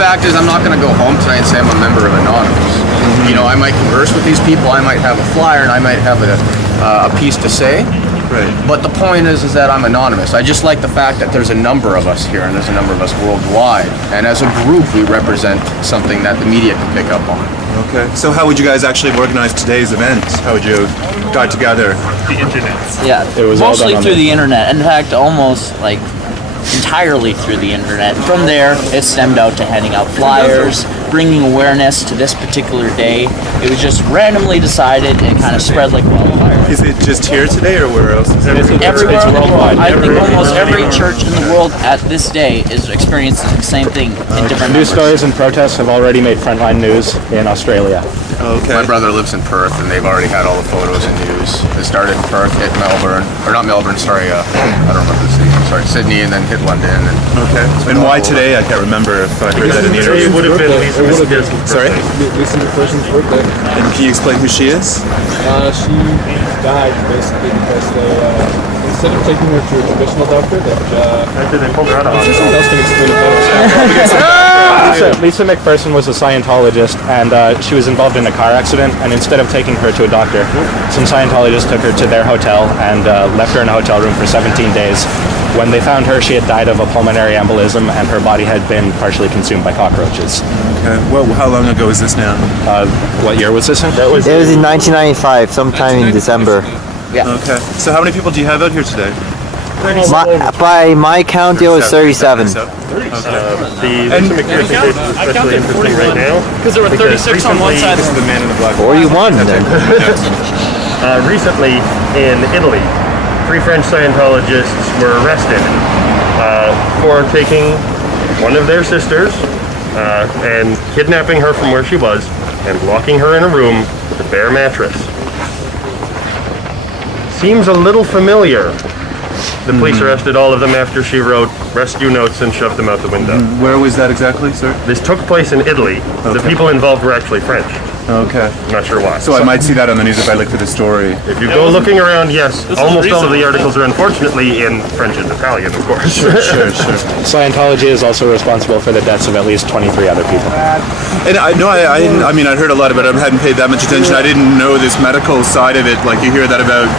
fact is, I'm not going to go home tonight and say I'm a member of Anonymous. You know, I might converse with these people, I might have a flyer, and I might have a piece to say. Right. But the point is that I'm anonymous. I just like the fact that there's a number of us here, and there's a number of us worldwide. And as a group, we represent something that the media can pick up on. Okay. So how would you guys actually organize today's event? How would you got together? The internet. Yeah, it was mostly through the internet. In fact, almost like entirely through the internet. From there, it stemmed out to handing out flyers, bringing awareness to this particular day. It was just randomly decided and kind of spread like wildfire. Is it just here today, or where else? Everywhere in the world. I think almost every church in the world at this day is experiencing the same thing in different News stories and protests have already made frontline news in Australia. Okay. My brother lives in Perth, and they've already had all the photos and news. It started in Perth, hit Melbourne, or not Melbourne, sorry, I don't remember the city. Sorry, Sydney, and then hit London. And okay. And why today? I can't remember if I heard that in the interview. It would have been Lisa McPherson's Sorry? Lisa McPherson's birthday. And can you explain who she is? She died basically because they, instead of taking her to a traditional doctor, After they pulled her out of hospital. someone else can explain it better. Lisa McPherson was a Scientologist, and she was involved in a car accident, and instead of taking her to a doctor, some Scientologists took her to their hotel and left her in a hotel room for 17 days. When they found her, she had died of a pulmonary embolism, and her body had been partially consumed by cockroaches. Okay. Well, how long ago is this now? What year was this in? It was in 1995, sometime in December. Yeah. Okay. So how many people do you have out here today? By my count, it was 37. The Lisa McPherson case is especially interesting right now. Because there were 36 on one side. This is the man in the black. 41 then. Recently in Italy, 3 French Scientologists were arrested for taking one of their sisters and kidnapping her from where she was and locking her in a room with a bare mattress. Seems a little familiar. The police arrested all of them after she wrote rescue notes and shoved them out the window. Where was that exactly, sir? This took place in Italy. The people involved were actually French. Okay. Not sure why. So I might see that on the news if I look for the story. If you go looking around, yes, almost all of the articles are unfortunately in French and Italian, of course. Sure. Scientology is also responsible for the deaths of at least 23 other people. And I mean, I'd heard a lot about it. I hadn't paid that much attention. I didn't know this medical side of it. Like you hear that about,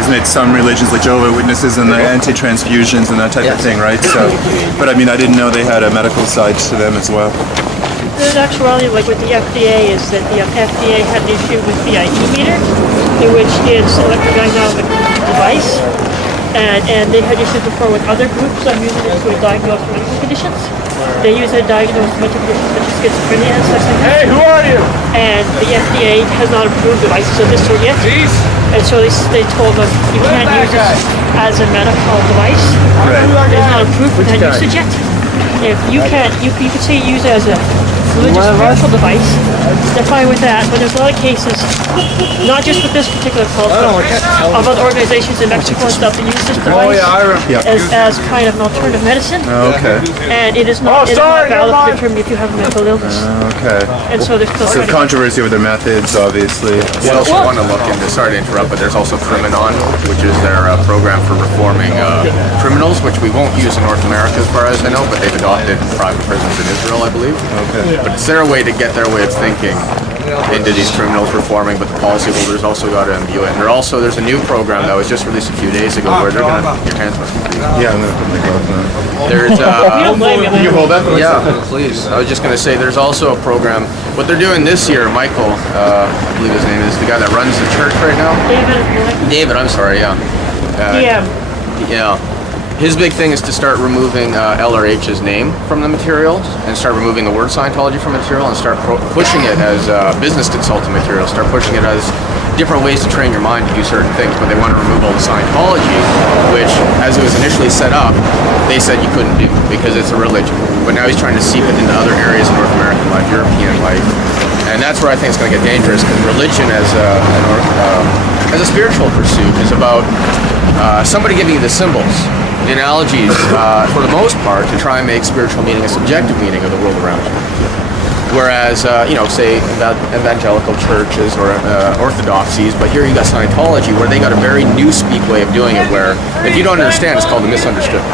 isn't it some religions like Jehovah's Witnesses and the anti-transfusions and that type of thing, right? So, but I mean, I didn't know they had a medical side to them as well. The actuality, like with the FDA, is that the FDA had an issue with the ID meter, which is electrodynamic device, and they had issues before with other groups of using it to diagnose medical conditions. They use it to diagnose mental conditions such as schizophrenia and such like that. Hey, who are you? And the FDA has not approved devices of this sort yet. Jeez. And so they told them you can't use this as a medical device. It's not approved for that usage yet. If you can't, you could say use it as a religious spiritual device. They're fine with that, but there's a lot of cases, not just with this particular cult, but of other organizations in Mexico and stuff that use this device as kind of an alternative medicine. Okay. And it is not valid to determine if you have a mental illness. Okay. And so there's still So controversy over their methods, obviously. We also want to look into, sorry to interrupt, but there's also Criminon, which is their program for reforming criminals, which we won't use in North America as far as I know, but they've adopted in private prisons in Israel, I believe. Okay. But it's their way to get their way of thinking into these criminals reforming, but the policyholders also got to imbue it. And there's a new program that was just released a few days ago where they're going to, your hands must be free. Yeah, I'm going to put my gloves on. There's, Can you hold that? yeah, please. I was just going to say there's also a program, what they're doing this year, Michael, I believe his name is, the guy that runs the church right now. David, I'm sorry, yeah. Yeah. His big thing is to start removing LRH's name from the materials and start removing the word Scientology from material and start pushing it as business consultant material, start pushing it as different ways to train your mind to do certain things, but they want to remove all the Scientology, which, as it was initially set up, they said you couldn't do because it's a religion. But now he's trying to seep it into other areas of North American life, European life, and that's where I think it's going to get dangerous because religion as a spiritual pursuit is about somebody giving you the symbols, the analogies, for the most part, to try and make spiritual meaning a subjective meaning of the world around you. Whereas, say evangelical churches or orthodoxies, but here you got Scientology, where they got a very newspeak way of doing it, where if you don't understand, it's called the misunderstood.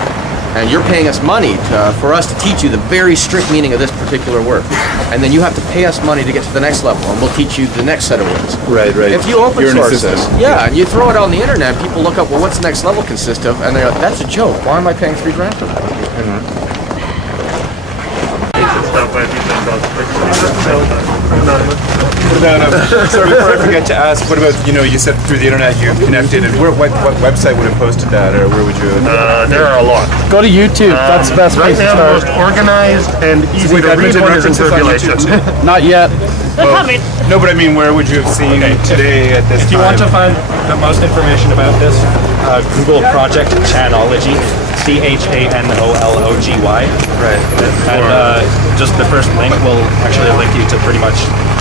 and you're paying us money for us to teach you the very strict meaning of this particular word, and then you have to pay us money to get to the next level, and we'll teach you the next set of words. Right. If you open You're an source this, assistant. and you throw it on the internet, people look up, well, what's the next level consist of, and they're like, that's a joke. Why am I paying $3,000 for that? So before I forget to ask, what about, you said through the internet you connected, and what website would have posted that, or where would you have? There are a lot. Go to YouTube. That's the best Right place to now, the start. most organized and easy to read Edmonton one is in references on Tribulation. YouTube? Not yet. They're coming. No, but I mean, where would you have seen today at this If you want to find the most information about this, Google Project Chanology, CHANOLOGY. Right. And just the first link will actually link you to pretty much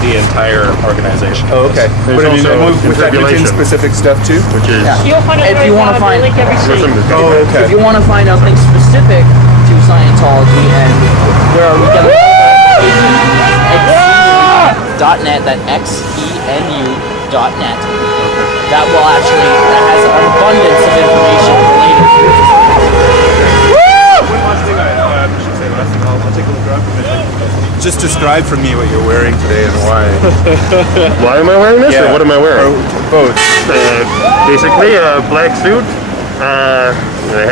the entire organization. Oh, okay. There's But I mean, also with Edmonton Tribulation. specific stuff too? Which is You'll find it If you wanna find- link every city. Oh, okay. If you want to find out things specific to Scientology and where we get .net, that xenu.net. That will actually, that has an abundance of information related to it. One last thing I should say last thing, I'll take a look around for a minute. Just describe for me what you're wearing today and why. why am I wearing this, or what am I wearing? Both. Basically, a black suit, a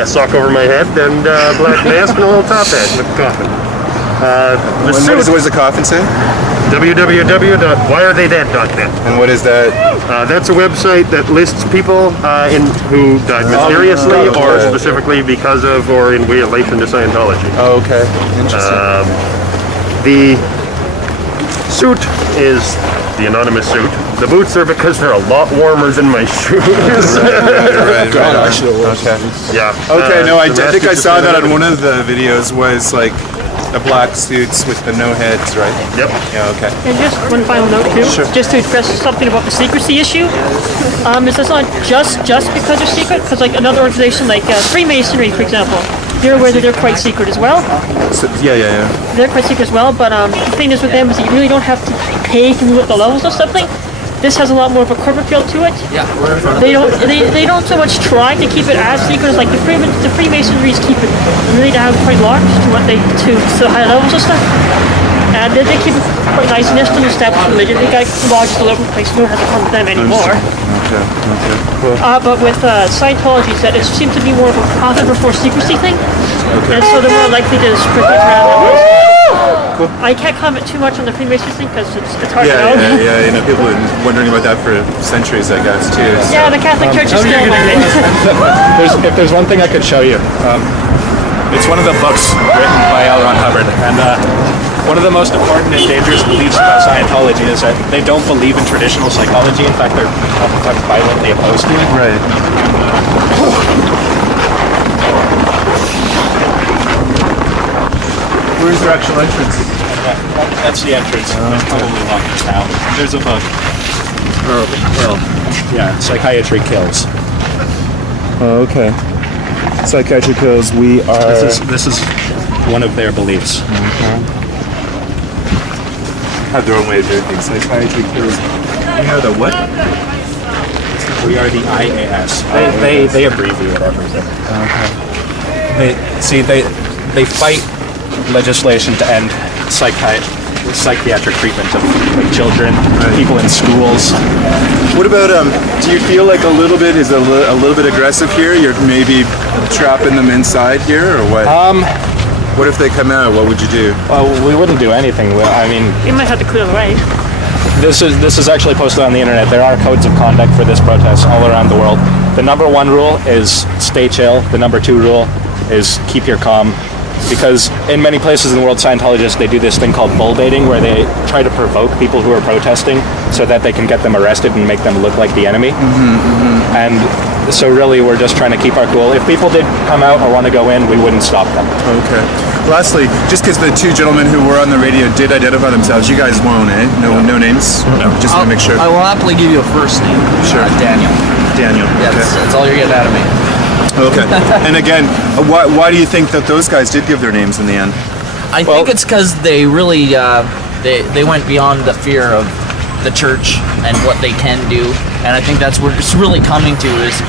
sock over my head, and a black mask and a little top hat with a coffin. The suit, What does the coffin say? www.whyaretheydead.net. And what is that? That's a website that lists people who died mysteriously or specifically because of or in relation to Scientology. Oh, okay. Interesting. The suit is the anonymous suit. The boots are because they're a lot warmer than my shoes. right. Okay. Yeah. Okay, no, I the think I mask is saw just that on one of the videos was like the black suits with the no heads, right? Yep. Yeah, okay. And just one final note too, Sure. just to address something about the secrecy issue. Is this not just because they're secret? Because like another organization like Freemasonry, for example, you're aware that they're quite secret as well. So, yeah. They're quite secret as well. But the thing is with them is that you really don't have to pay to move up the levels of something. This has a lot more of a corporate feel to it. Yeah. They don't so much try to keep it as secret as like the Freemasonries keep it really down quite large to high levels of stuff. And they keep it quite nice, and they're still an established religion. They got lodges all over the place. No one has a problem with them anymore. Okay. Cool. But with Scientology, it seems to be more of a profit before secrecy thing. And so they're more likely to spread things around that way. Cool. I can't comment too much on the Freemasonry thing because it's hard to know. Yeah. People have been wondering about that for centuries, I guess, too. So. Yeah, the Catholic Church is still my thing. If there's one thing I could show you, it's one of the books written by L. Ron Hubbard, and one of the most important and dangerous beliefs about Scientology is that they don't believe in traditional psychology. In fact, they're oftentimes violently opposed to it. Right. Where's their actual entrance? That's the entrance. It's probably locked now. There's a book. Psychiatry Kills. Oh, okay. Psychiatry kills. We are. This is one of their beliefs. Have their own way of doing things. Psychiatry kills. You know the what? We are the IAS. They abbreviate everything. Okay. They fight legislation to end psychiatric treatment of children, people in schools. What about do you feel like a little bit is a little bit aggressive here? You're maybe trapping them inside here, or what? What if they come out? What would you do? Well, we wouldn't do anything. I mean, You might have to clear the way. this is actually posted on the internet. There are codes of conduct for this protest all around the world. The number one rule is stay chill. The number two rule is keep your calm. Because in many places in the world, Scientologists, they do this thing called bull baiting, where they try to provoke people who are protesting so that they can get them arrested and make them look like the enemy. And so really, we're just trying to keep our cool. If people did come out or want to go in, we wouldn't stop them. Okay. Lastly, just because the two gentlemen who were on the radio did identify themselves, you guys won't, eh? No names? No. Just to make sure. I will happily give you a first name. Sure. Daniel. Daniel. Yeah, Okay. that's all you're getting out of me. Okay. And again, why do you think that those guys did give their names in the end? I think it's because they really they went beyond the fear of the church and what they can do, and I think that's what it's really coming to is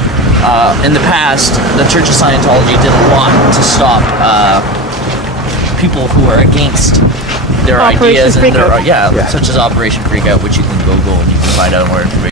in the past, the Church of Scientology did a lot to stop people who are against their Operation ideas and Freakout. such as Operation Freakout, which you can Google and you can find out more information.